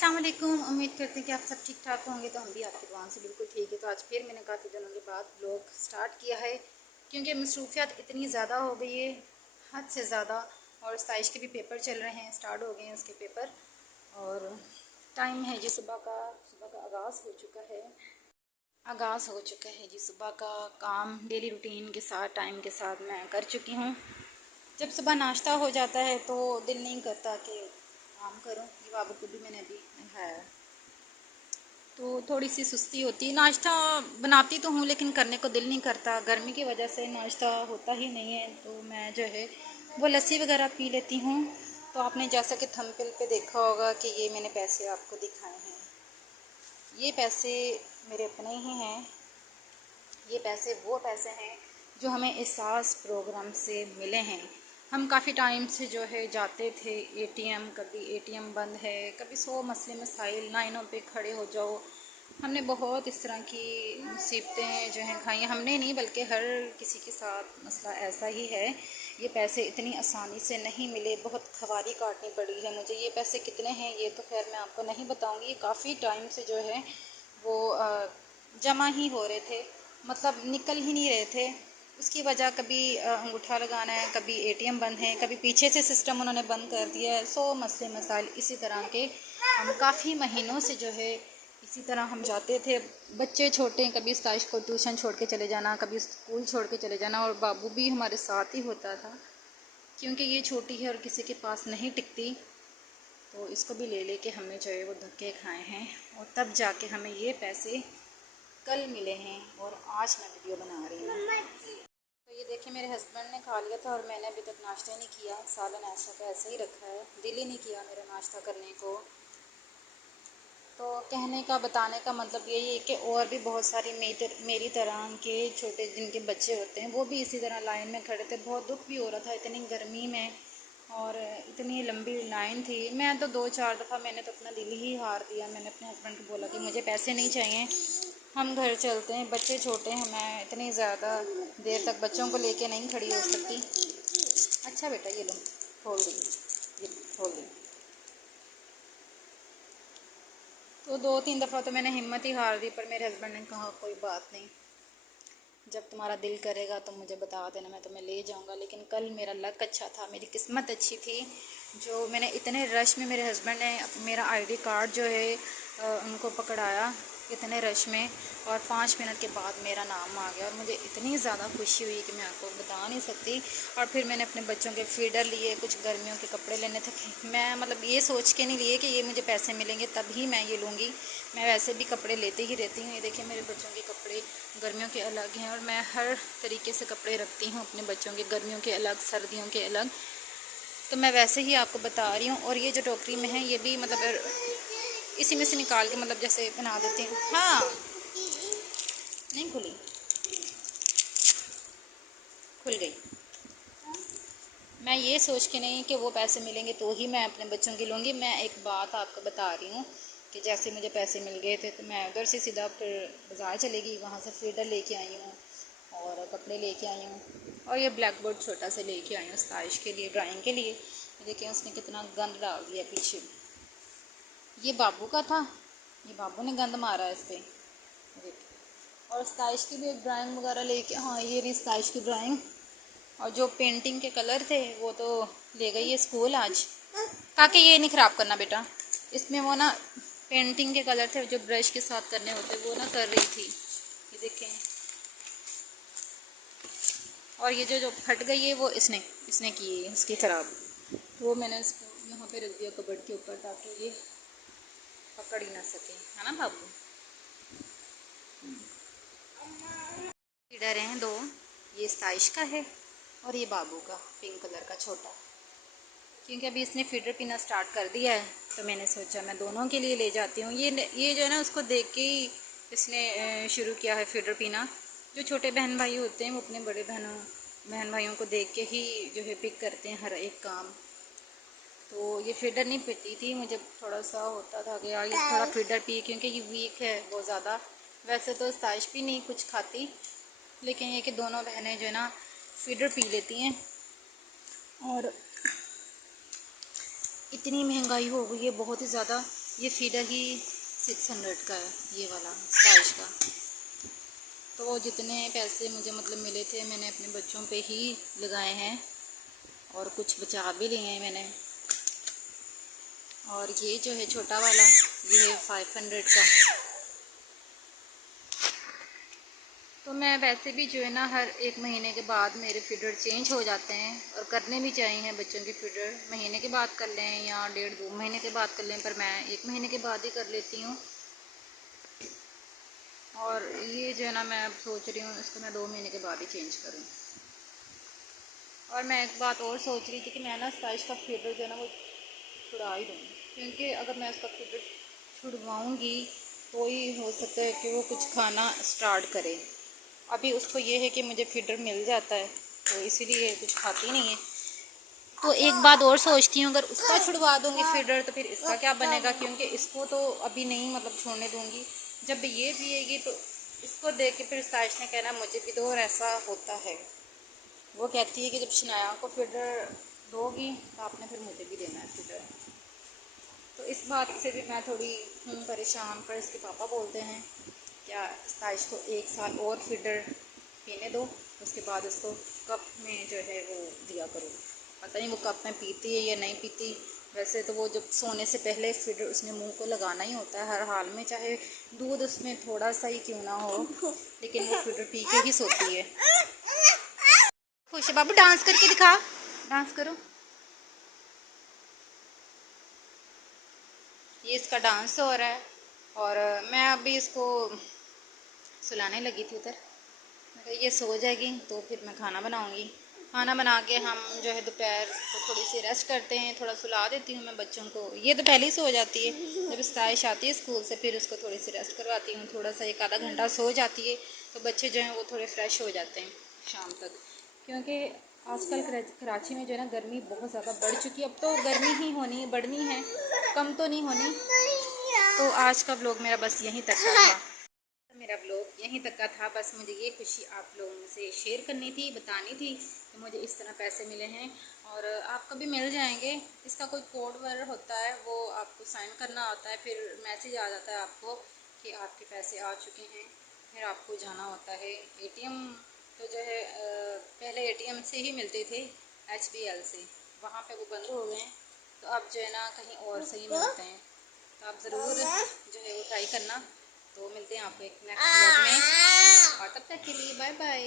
अस्सलाम वालेकुम। उम्मीद करते हैं कि आप सब ठीक ठाक होंगे। तो हम भी आपकी दुआ से बिल्कुल ठीक है। तो आज फिर मैंने काफ़ी दिनों के बाद ब्लॉग स्टार्ट किया है क्योंकि मसरूफियात इतनी ज़्यादा हो गई है, हद से ज़्यादा। और साइश के भी पेपर चल रहे हैं, स्टार्ट हो गए हैं उसके पेपर। और टाइम है जी सुबह का आगाज़ हो चुका है जी। सुबह का काम डेली रूटीन के साथ टाइम के साथ मैं कर चुकी हूँ। जब सुबह नाश्ता हो जाता है तो दिल नहीं करता कि काम करूँ। ये बाबू को भी मैंने अभी नहाया, तो थोड़ी सी सुस्ती होती है। नाश्ता बनाती तो हूँ लेकिन करने को दिल नहीं करता, गर्मी की वजह से नाश्ता होता ही नहीं है। तो मैं जो है वो लस्सी वगैरह पी लेती हूँ। तो आपने जैसा कि थंबनेल पे देखा होगा कि ये मैंने पैसे आपको दिखाए हैं, ये पैसे मेरे अपने ही हैं। ये पैसे वो पैसे हैं जो हमें एहसास प्रोग्राम से मिले हैं। हम काफ़ी टाइम से जो है जाते थे एटीएम, कभी एटीएम बंद है, कभी 100 मसले मसाइल, लाइनों पे खड़े हो जाओ। हमने बहुत इस तरह की मुसीबतें जो हैं खाई, हमने नहीं बल्कि हर किसी के साथ मसला ऐसा ही है। ये पैसे इतनी आसानी से नहीं मिले, बहुत खवारी काटनी पड़ी है मुझे। ये पैसे कितने हैं ये तो खैर मैं आपको नहीं बताऊँगी। ये काफ़ी टाइम से जो है वो जमा ही हो रहे थे, मतलब निकल ही नहीं रहे थे। उसकी वजह कभी अंगूठा लगाना है, कभी एटीएम बंद है, कभी पीछे से सिस्टम उन्होंने बंद कर दिया है। 100 मसले मसाइल इसी तरह के हम काफ़ी महीनों से जो है इसी तरह हम जाते थे। बच्चे छोटे हैं, कभी स्ताइश को ट्यूशन छोड़ के चले जाना, कभी स्कूल छोड़ के चले जाना, और बाबू भी हमारे साथ ही होता था क्योंकि ये छोटी है और किसी के पास नहीं टिकती। तो इसको भी ले के हमने जो है वो धक्के खाए हैं और तब जाके हमें ये पैसे कल मिले हैं। और आज मैं वीडियो बना रही हूँ। तो ये देखिए मेरे हस्बैंड ने खा लिया था और मैंने अभी तक नाश्ता नहीं किया। सालन ऐसा का ऐसे ही रखा है, दिल ही नहीं किया मेरा नाश्ता करने को। तो कहने का बताने का मतलब यही है कि और भी बहुत सारी मेरी तरह के छोटे जिनके बच्चे होते हैं वो भी इसी तरह लाइन में खड़े थे। बहुत दुख भी हो रहा था इतनी गर्मी में और इतनी लंबी लाइन थी। मैं तो 2-4 दफ़ा मैंने तो अपना दिल ही हार दिया। मैंने अपने हस्बैंड को बोला कि मुझे पैसे नहीं चाहिए, हम घर चलते हैं, बच्चे छोटे हैं, मैं इतनी ज़्यादा देर तक बच्चों को लेके नहीं खड़ी हो सकती। अच्छा बेटा ये लो, खोल दी, ये खोल दी। तो 2-3 दफ़ा तो मैंने हिम्मत ही हार दी, पर मेरे हस्बैंड ने कहा कोई बात नहीं, जब तुम्हारा दिल करेगा तो मुझे बता देना, मैं तुम्हें ले जाऊंगा। लेकिन कल मेरा लक अच्छा था, मेरी किस्मत अच्छी थी। जो मैंने इतने रश में, मेरे हस्बैंड ने मेरा आईडी कार्ड जो है उनको पकड़ाया इतने रश में, और 5 मिनट के बाद मेरा नाम आ गया और मुझे इतनी ज़्यादा खुशी हुई कि मैं आपको बता नहीं सकती। और फिर मैंने अपने बच्चों के फीडर लिए, कुछ गर्मियों के कपड़े लेने थे। मैं मतलब ये सोच के नहीं लिए कि ये मुझे पैसे मिलेंगे तभी मैं ये लूँगी, मैं वैसे भी कपड़े लेते ही रहती हूँ। ये देखिए मेरे बच्चों के कपड़े गर्मियों के अलग हैं और मैं हर तरीके से कपड़े रखती हूँ अपने बच्चों के, गर्मियों के अलग, सर्दियों के अलग। तो मैं वैसे ही आपको बता रही हूँ। और ये जो टोकरी में है ये भी मतलब इसी में से निकाल के मतलब जैसे बना देते हैं। हाँ नहीं खुली, खुल गई। मैं ये सोच के नहीं कि वो पैसे मिलेंगे तो ही मैं अपने बच्चों की लूँगी। मैं एक बात आपको बता रही हूँ कि जैसे मुझे पैसे मिल गए थे तो मैं उधर से सीधा फिर बाज़ार चली गई, वहाँ से फीडर लेके आई हूँ और कपड़े लेके आई हूँ। और ये ब्लैक बोर्ड छोटा से लेके आई हूँ साइश के लिए, ड्राइंग के लिए। देखिए उसने कितना गंद डाल दिया पीछे, ये बाबू का था, ये बाबू ने गंद मारा है इस पर। देखिए और स्ताइश की भी एक ड्राइंग वगैरह लेके, हाँ ये रही स्ताइश की ड्राइंग। और जो पेंटिंग के कलर थे वो तो ले गई है स्कूल आज। ताकि ये नहीं ख़राब करना बेटा, इसमें वो ना पेंटिंग के कलर थे जो ब्रश के साथ करने होते वो ना कर रही थी, ये देखें। और ये जो फट गई है वो इसने की है इसकी ख़राब। वो मैंने इसको यहाँ पे रख दिया कबर्ड के ऊपर ताकि ये पकड़ ही ना सके, है ना बाबू। फीडर हैं 2, ये साइश का है और ये बाबू का पिंक कलर का छोटा। क्योंकि अभी इसने फीडर पीना स्टार्ट कर दिया है तो मैंने सोचा मैं दोनों के लिए ले जाती हूँ। ये जो है ना उसको देख के ही इसने शुरू किया है फीडर पीना। जो छोटे बहन भाई होते हैं वो अपने बड़े बहन भाइयों को देख के ही जो है पिक करते हैं हर एक काम। तो ये फीडर नहीं पीती थी, मुझे थोड़ा सा होता था कि यार ये थोड़ा फीडर पी, क्योंकि ये वीक है बहुत ज़्यादा। वैसे तो स्ताइश भी नहीं कुछ खाती, लेकिन ये कि दोनों बहनें जो है ना फीडर पी लेती हैं। और इतनी महंगाई हो गई है बहुत ही ज़्यादा, ये फीडर ही 600 का है, ये वाला स्टाइश का। तो वो जितने पैसे मुझे मतलब मिले थे मैंने अपने बच्चों पे ही लगाए हैं और कुछ बचा भी लिए हैं मैंने। और ये जो है छोटा वाला, ये है 500 का। तो मैं वैसे भी जो है ना हर 1 महीने के बाद मेरे फीडर चेंज हो जाते हैं और करने भी चाहिए बच्चों के फीडर। महीने के बाद कर लें या 1.5-2 महीने के बाद कर लें, पर मैं 1 महीने के बाद ही कर लेती हूँ। और ये जो है ना मैं अब सोच रही हूँ इसको मैं 2 महीने के बाद ही चेंज करूँ। और मैं एक बात और सोच रही थी कि मैं ना स्टाइश का फीडर जो है ना वो छुड़ा ही दूँ, क्योंकि अगर मैं उसका फीडर छुड़वाऊँगी तो ही हो सकता है कि वो कुछ खाना स्टार्ट करे। अभी उसको ये है कि मुझे फीडर मिल जाता है तो इसीलिए कुछ खाती नहीं है। तो एक बात और सोचती हूँ, अगर उसका छुड़वा दूँगी फीडर तो फिर इसका क्या बनेगा, क्योंकि इसको तो अभी नहीं मतलब छोड़ने दूँगी। जब ये पिएगी तो इसको देख के फिर स्टाइश ने कहना मुझे भी दो, और ऐसा होता है। वो कहती है कि जब शनाया को फीडर दोगी तो आपने फिर मुझे भी देना है फीडर। तो इस बात से भी मैं थोड़ी हूँ परेशान। पर इसके पापा बोलते हैं क्या स्टाइश को 1 साल और फीडर पीने दो, उसके बाद उसको कप में जो है वो दिया करो। पता नहीं वो कप में पीती है या नहीं पीती। वैसे तो वो जब सोने से पहले फीडर उसने मुंह को लगाना ही होता है हर हाल में, चाहे दूध उसमें थोड़ा सा ही क्यों ना हो, लेकिन वो फीडर पी के ही सोती है। खुश है बाबू, डांस करके दिखा, डांस करो। ये इसका डांस हो रहा है और मैं अभी इसको सुलाने लगी थी उधर। ये सो जाएगी तो फिर मैं खाना बनाऊंगी। खाना बना के हम जो है दोपहर को थोड़ी सी रेस्ट करते हैं, थोड़ा सुला देती हूँ मैं बच्चों को। ये तो पहले ही सो जाती है, जब स्टाइश आती है स्कूल से फिर उसको थोड़ी सी रेस्ट करवाती हूँ। थोड़ा सा 1 आधा घंटा सो जाती है तो बच्चे जो हैं वो थोड़े फ्रेश हो जाते हैं शाम तक। क्योंकि आजकल कराची में जो है ना गर्मी बहुत ज़्यादा बढ़ चुकी है। अब तो गर्मी ही होनी बढ़नी है, कम तो नहीं होनी। तो आज का व्लॉग मेरा बस यहीं तक का था। मेरा व्लॉग यहीं तक का था। बस मुझे ये खुशी आप लोगों से शेयर करनी थी, बतानी थी कि मुझे इस तरह पैसे मिले हैं और आपको भी मिल जाएंगे। इसका कोई कोड वर्ड होता है, वो आपको साइन करना होता है, फिर मैसेज आ जाता है आपको कि आपके पैसे आ चुके हैं। फिर आपको जाना होता है एटीएम। तो जो है पहले एटीएम से ही मिलते थे, HBL से, वहाँ पे वो बंद हो गए हैं। तो अब जो है ना कहीं और से ही मिलते हैं। तो आप ज़रूर जो है वो ट्राई करना। तो मिलते हैं आपको एक नेक्स्ट व्लॉग में, और तब तक के लिए बाय बाय।